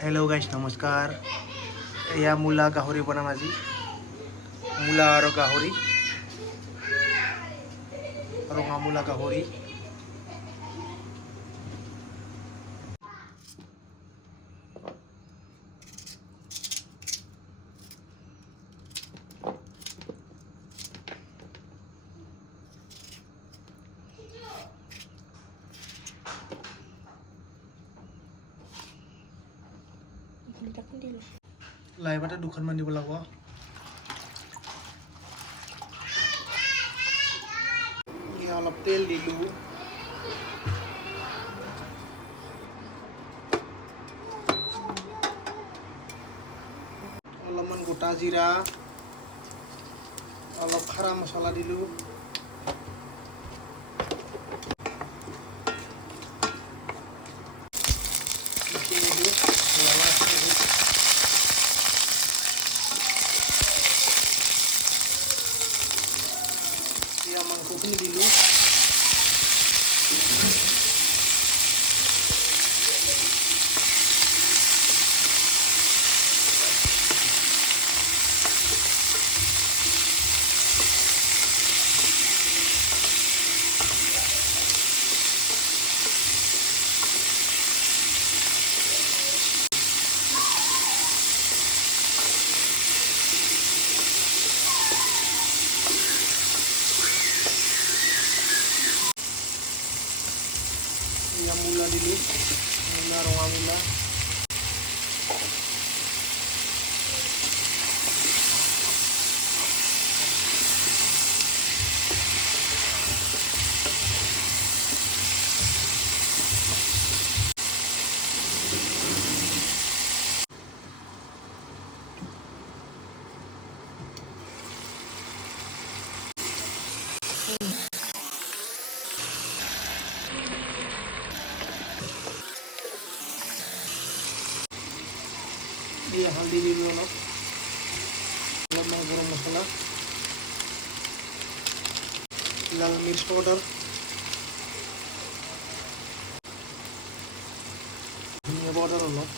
Hello' গাইছ নমস্কাৰ। এয়া মূলা গাহৰি বনাম আজি। মূলা আৰু গাহৰি, ৰঙা মূলা গাহৰি। লাই পাতা দুখনমান দিব লাগিব। অলপ তেল দিলোঁ। অলপমান গোটা জিৰা, অলপ খাৰা মছলা দিলোঁ। মাংসখিনি দিলোঁ। মূলা দিলোঁ, মূলা ৰঙা মূলা। হালধি দিলোঁ অলপমান গৰম মছলা, লাল মিৰ্চ পাউডাৰ, ধনিয়া পাউডাৰ অলপ,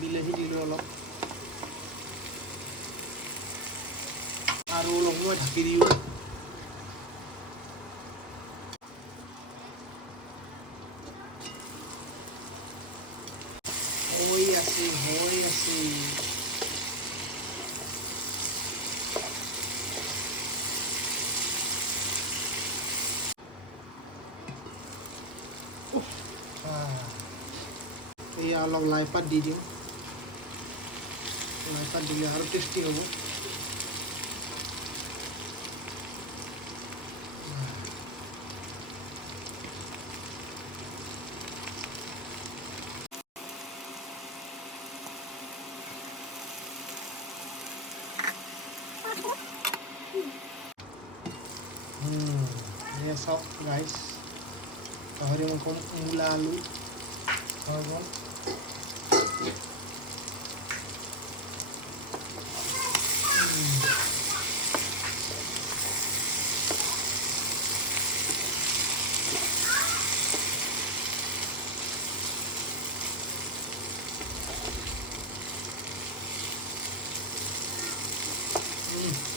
বিলাহী দিলোঁ অলপ, আৰু অলপ সময় ঢাকি দিওঁ। হৈ আছে। এয়া অলপ লাই পাত দি দিওঁ। লাই পাত দিলে আৰু টেষ্টি হ'ব। এয়া চাওক গাইছ, গাহৰি মাংস, মূলা, আলু হৈ গ'ল।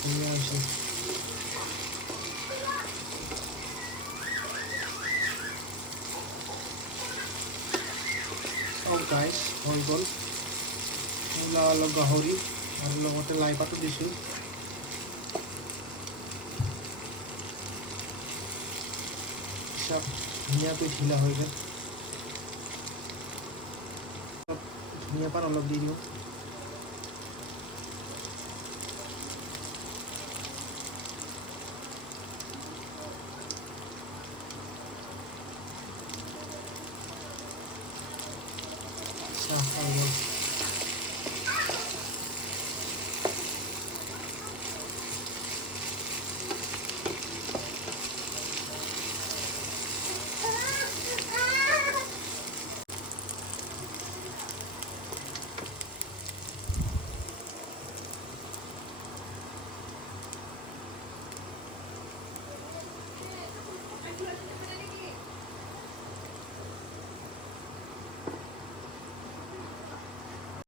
ধুনীয়া হৈছে। গাইছ হৈ গ'ল মূলা অলপ গাহৰি আৰু লগতে লাই পাতো দিছোঁ। চব ধুনীয়াকৈ ঢিলা হৈ গ'ল। ধনিয়া পাত অলপ দি দিওঁ। হৈ গ'ল।